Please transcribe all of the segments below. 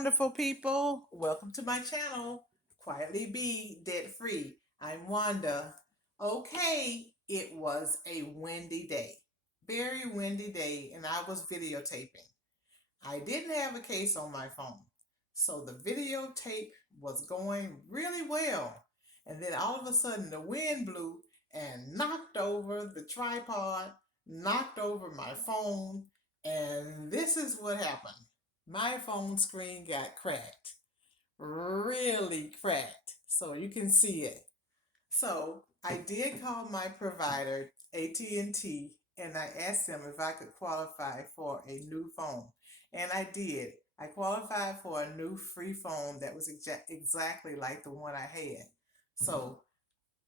wonderful people. Welcome to my channel, Quietly Be Debt Free. I'm Wanda. Okay, it was a windy day, very windy day, and I was videotaping. I didn't have a case on my phone, so the videotape was going really well. And then all of a sudden, the wind blew and knocked over the tripod, knocked over my phone, and this is what happened. My phone screen got cracked, really cracked, so you can see it. So I did call my provider, AT&T, and I asked them if I could qualify for a new phone. And I did. I qualified for a new free phone that was exactly like the one I had. So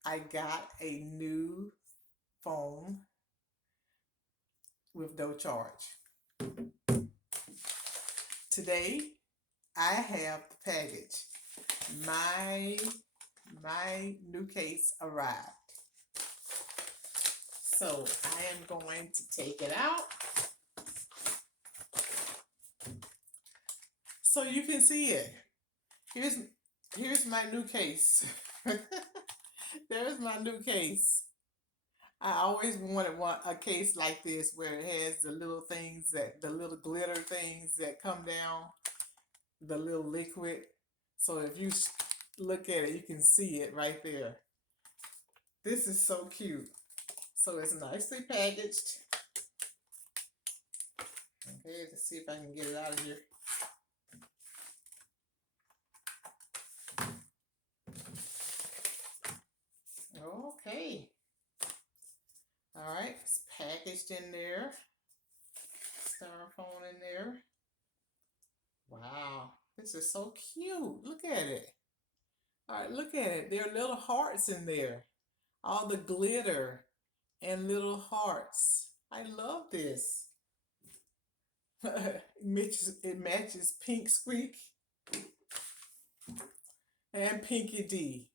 I got a new phone with no charge. Today I have the package. My new case arrived. So I am going to take it out so you can see it. Here's my new case. There's my new case. I always wanted a case like this where it has the little little glitter things that come down, the little liquid. So if you look at it, you can see it right there. This is so cute. So it's nicely packaged. Okay, let's see if I can get it out of here. Okay. All right, it's packaged in there. Styrofoam in there. Wow, this is so cute. Look at it. All right, look at it. There are little hearts in there. All the glitter and little hearts. I love this. It matches Pink Squeak and Pinky D.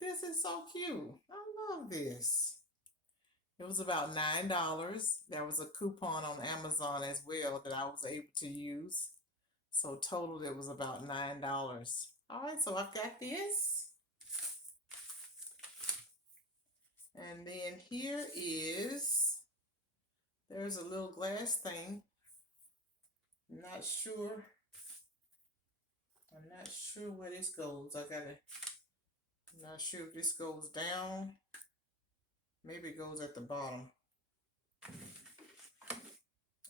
This is so cute. I love this. It was about $9. There was a coupon on Amazon as well that I was able to use. So total it was about $9. All right, so I've got this. And then here is, there's a little glass thing. I'm not sure where this goes. I'm not sure if this goes down. Maybe it goes at the bottom.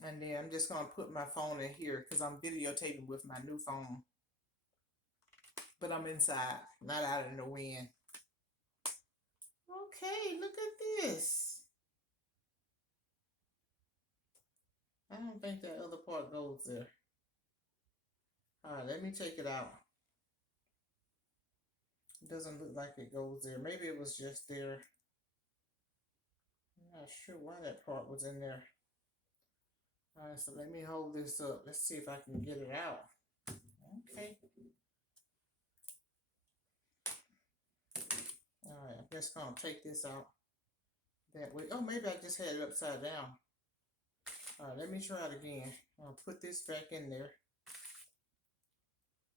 And then I'm just going to put my phone in here because I'm videotaping with my new phone. But I'm inside, not out in the wind. Okay, look at this. I don't think that other part goes there. All right, let me take it out. It doesn't look like it goes there. Maybe it was just there. I'm not sure why that part was in there. All right, so let me hold this up. Let's see if I can get it out. Okay. All right, I'm just going to take this out that way. Oh, maybe I just had it upside down. All right, let me try it again. I'll put this back in there.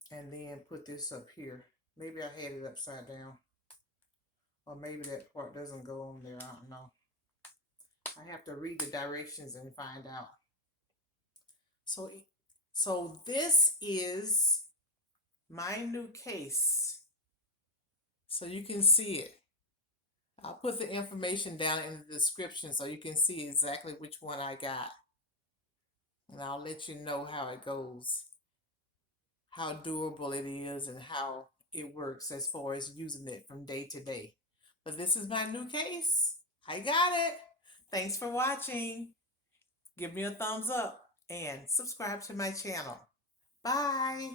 And then put this up here. Maybe I had it upside down. Or maybe that part doesn't go on there. I don't know. I have to read the directions and find out. So this is my new case. So you can see it. I'll put the information down in the description so you can see exactly which one I got. And I'll let you know how it goes, how durable it is, and how it works as far as using it from day to day. But this is my new case. I got it. Thanks for watching. Give me a thumbs up and subscribe to my channel. Bye.